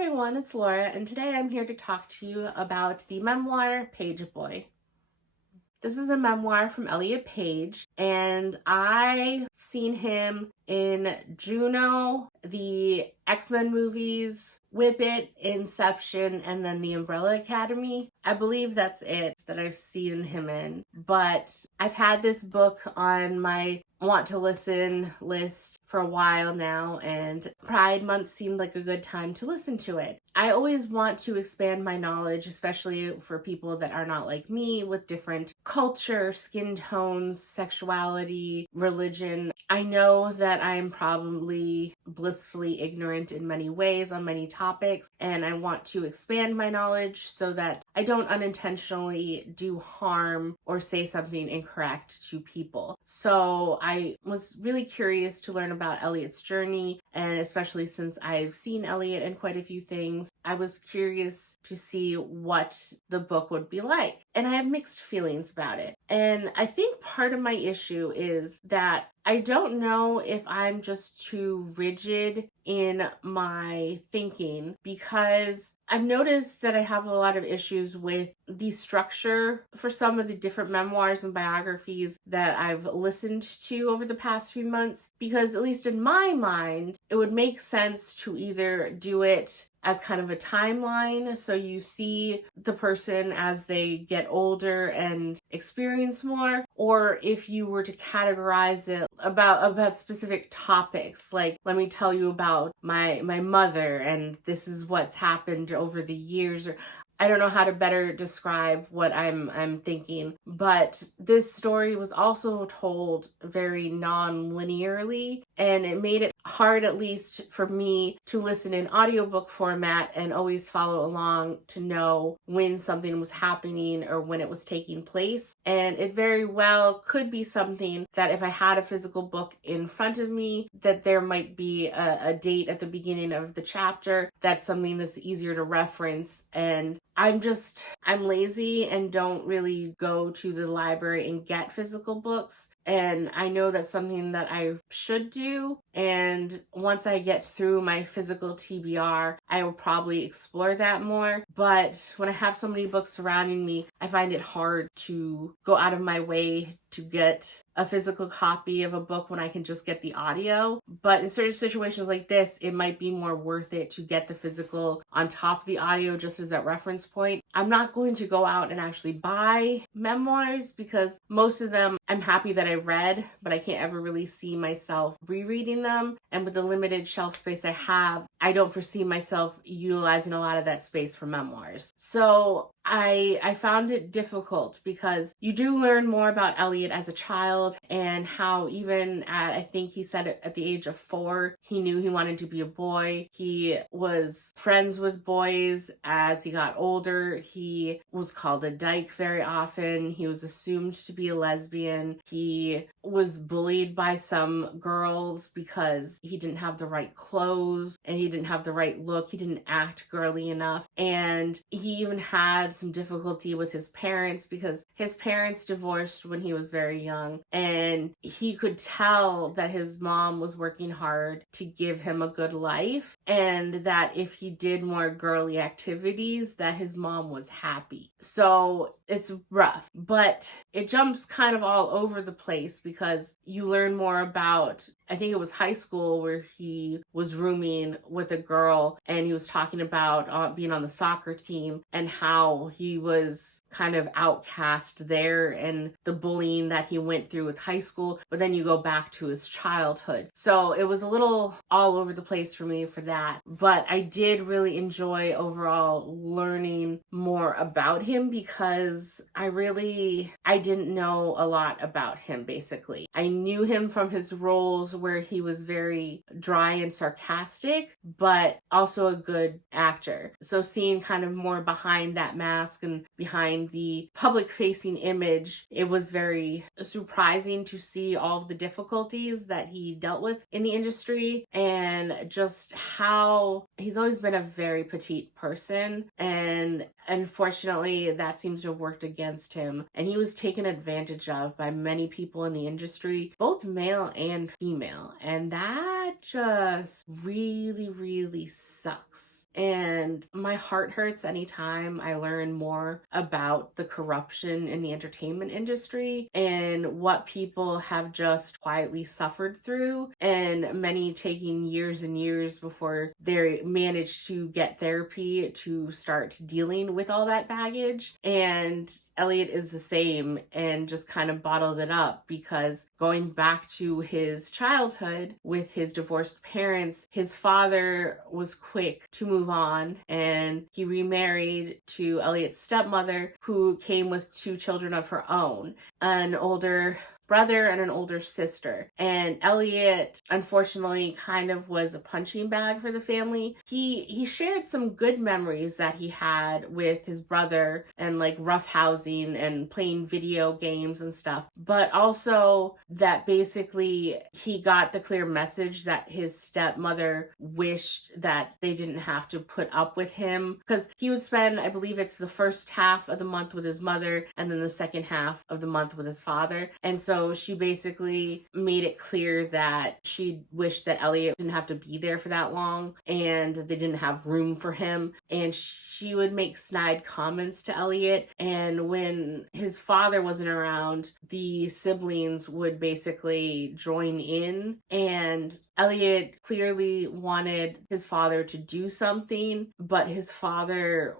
everyone, it's Laura, and today I'm here to talk to you about the memoir Pageboy. This is a memoir from Elliot Page, and I've seen him in Juno, the X-Men movies, Whip It, Inception, and then the Umbrella Academy. I believe that's it that I've seen him in, but I've had this book on my want to listen list for a while now, and Pride Month seemed like a good time to listen to it. I always want to expand my knowledge, especially for people that are not like me, with different culture, skin tones, sexuality, religion. I know that I'm probably blissfully ignorant in many ways on many topics, and I want to expand my knowledge so that I don't unintentionally do harm or say something incorrect to people. So I was really curious to learn about Elliot's journey, and especially since I've seen Elliot in quite a few things, I was curious to see what the book would be like. And I have mixed feelings about it. And I think part of my issue is that I don't know if I'm just too rigid in my thinking, because I've noticed that I have a lot of issues with the structure for some of the different memoirs and biographies that I've listened to over the past few months, because at least in my mind, it would make sense to either do it as kind of a timeline, so you see the person as they get older and experience more, or if you were to categorize it about specific topics, like let me tell you about my mother and this is what's happened over the years, or I don't know how to better describe what I'm thinking, but this story was also told very non-linearly, and it made it hard, at least for me, to listen in audiobook format and always follow along to know when something was happening or when it was taking place. And it very well could be something that if I had a physical book in front of me, that there might be a date at the beginning of the chapter. That's something that's easier to reference, and I'm lazy and don't really go to the library and get physical books. And I know that's something that I should do. And once I get through my physical TBR, I will probably explore that more. But when I have so many books surrounding me, I find it hard to go out of my way to get a physical copy of a book when I can just get the audio. But in certain situations like this, it might be more worth it to get the physical on top of the audio just as that reference point. I'm not going to go out and actually buy memoirs, because most of them I'm happy that I read, but I can't ever really see myself rereading them. And with the limited shelf space I have, I don't foresee myself utilizing a lot of that space for memoirs. So I found it difficult, because you do learn more about Elliot as a child, and how even at, I think he said at the age of 4, he knew he wanted to be a boy. He was friends with boys as he got older. He was called a dyke very often. He was assumed to be a lesbian. He was bullied by some girls because he didn't have the right clothes and he didn't have the right look. He didn't act girly enough. And he even had some difficulty with his parents, because his parents divorced when he was very young, and he could tell that his mom was working hard to give him a good life, and that if he did more girly activities, that his mom was happy. So it's rough, but it jumps kind of all over the place, because you learn more about, I think it was high school, where he was rooming with a girl and he was talking about being on the soccer team and how he was kind of outcast there and the bullying that he went through with high school. But then you go back to his childhood. So it was a little all over the place for me for that. But I did really enjoy overall learning more about him, because I didn't know a lot about him, basically. I knew him from his roles where he was very dry and sarcastic, but also a good actor. So seeing kind of more behind that mask and behind the public-facing image, it was very surprising to see all of the difficulties that he dealt with in the industry, and just how he's always been a very petite person, and unfortunately that seems to have worked against him, and he was taken advantage of by many people in the industry, both male and female, and that just really, really sucks. And my heart hurts anytime I learn more about the corruption in the entertainment industry and what people have just quietly suffered through, and many taking years and years before they manage to get therapy to start dealing with all that baggage. And Elliot is the same and just kind of bottled it up, because going back to his childhood with his divorced parents, his father was quick to move on and he remarried to Elliot's stepmother, who came with 2 children of her own, an older brother and an older sister. And Elliot, unfortunately, kind of was a punching bag for the family. He shared some good memories that he had with his brother, and like roughhousing and playing video games and stuff, but also that basically he got the clear message that his stepmother wished that they didn't have to put up with him, because he would spend, I believe it's the first half of the month with his mother and then the second half of the month with his father. And so she basically made it clear that she wished that Elliot didn't have to be there for that long and they didn't have room for him. And she would make snide comments to Elliot. And when his father wasn't around, the siblings would basically join in. And Elliot clearly wanted his father to do something, but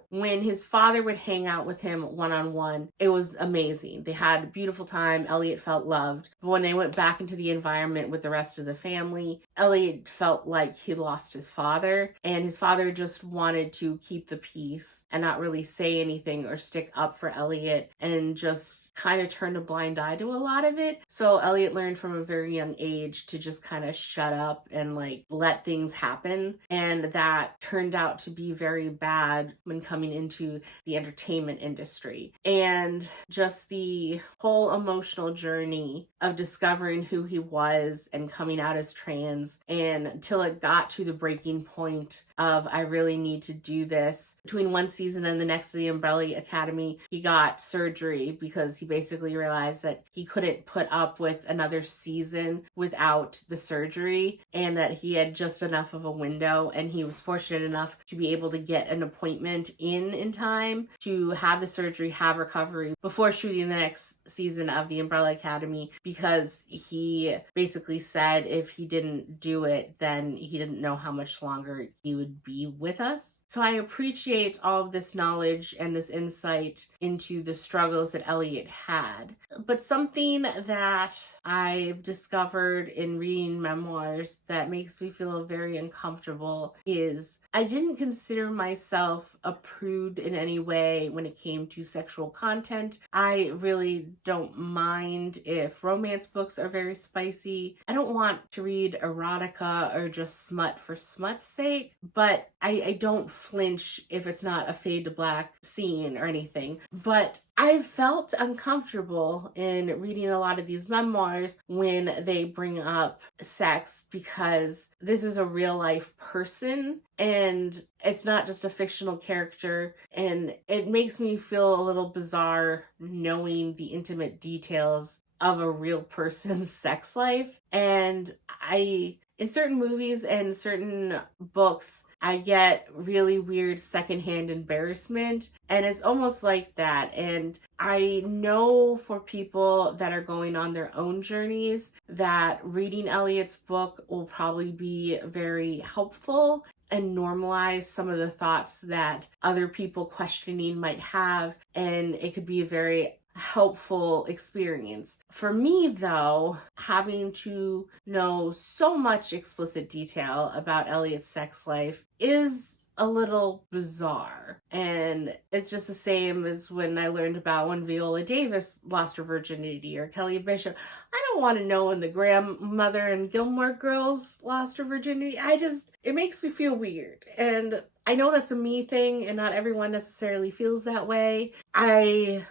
when his father would hang out with him one-on-one, it was amazing. They had a beautiful time. Elliot felt loved. But when they went back into the environment with the rest of the family, Elliot felt like he lost his father, and his father just wanted to keep the peace and not really say anything or stick up for Elliot, and just kind of turned a blind eye to a lot of it. So Elliot learned from a very young age to just kind of shut up and like let things happen, and that turned out to be very bad when coming into the entertainment industry. And just the whole emotional journey of discovering who he was and coming out as trans, and until it got to the breaking point of, I really need to do this. Between one season and the next of the Umbrella Academy, he got surgery because he basically realized that he couldn't put up with another season without the surgery, and that he had just enough of a window, and he was fortunate enough to be able to get an appointment in time to have the surgery, have recovery before shooting the next season of the Umbrella Academy, because he basically said if he didn't do it, then he didn't know how much longer he would be with us. So I appreciate all of this knowledge and this insight into the struggles that Elliot had. But something that I've discovered in reading memoirs that makes me feel very uncomfortable is I didn't consider myself a prude in any way when it came to sexual content. I really don't mind if romance books are very spicy. I don't want to read erotica or just smut for smut's sake, but I don't flinch if it's not a fade to black scene or anything. But I felt uncomfortable in reading a lot of these memoirs when they bring up sex, because this is a real life person and it's not just a fictional character, and it makes me feel a little bizarre knowing the intimate details of a real person's sex life. And in certain movies and certain books, I get really weird secondhand embarrassment, and it's almost like that. And I know for people that are going on their own journeys that reading Elliot's book will probably be very helpful and normalize some of the thoughts that other people questioning might have, and it could be a very helpful experience. For me, though, having to know so much explicit detail about Elliot's sex life is a little bizarre. And it's just the same as when I learned about when Viola Davis lost her virginity, or Kelly Bishop. I don't want to know when the grandmother and Gilmore Girls lost her virginity. It makes me feel weird. And I know that's a me thing and not everyone necessarily feels that way. I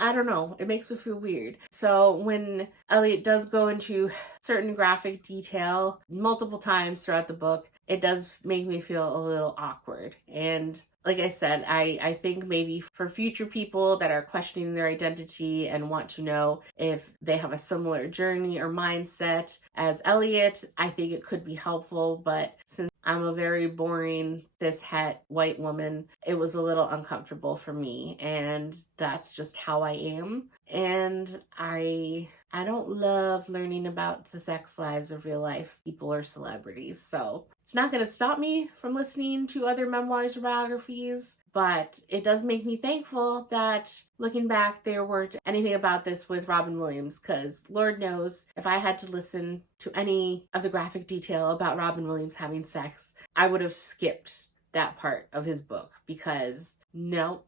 don't know. It makes me feel weird. So when Elliot does go into certain graphic detail multiple times throughout the book, it does make me feel a little awkward. And like I said, I think maybe for future people that are questioning their identity and want to know if they have a similar journey or mindset as Elliot, I think it could be helpful. But since I'm a very boring cis-het white woman. It was a little uncomfortable for me, and that's just how I am. And I don't love learning about the sex lives of real life people or celebrities. So it's not going to stop me from listening to other memoirs or biographies, but it does make me thankful that looking back, there weren't anything about this with Robin Williams, because Lord knows if I had to listen to any of the graphic detail about Robin Williams having sex, I would have skipped that part of his book, because no,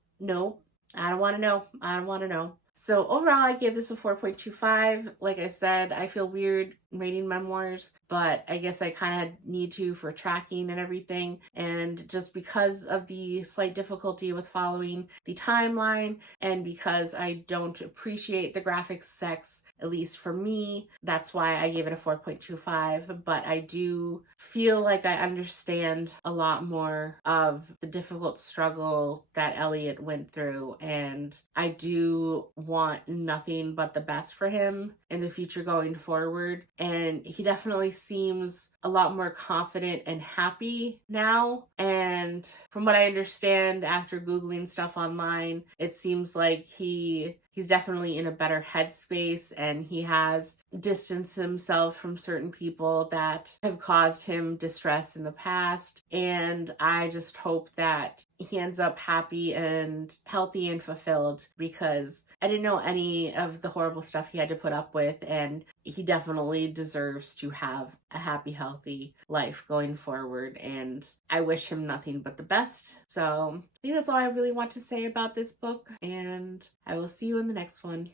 I don't want to know. I don't want to know. So overall, I gave this a 4.25. Like I said, I feel weird rating memoirs, but I guess I kind of need to for tracking and everything. And just because of the slight difficulty with following the timeline, and because I don't appreciate the graphic sex, at least for me, that's why I gave it a 4.25. But I do feel like I understand a lot more of the difficult struggle that Elliot went through, and I do want nothing but the best for him in the future going forward. And he definitely seems a lot more confident and happy now. And from what I understand after Googling stuff online, it seems like he's definitely in a better headspace, and he has distanced himself from certain people that have caused him distress in the past. And I just hope that he ends up happy and healthy and fulfilled, because I didn't know any of the horrible stuff he had to put up with, and he definitely deserves to have a happy, healthy life going forward, and I wish him nothing but the best. So I think that's all I really want to say about this book, and I will see you in the next one.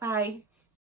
Bye.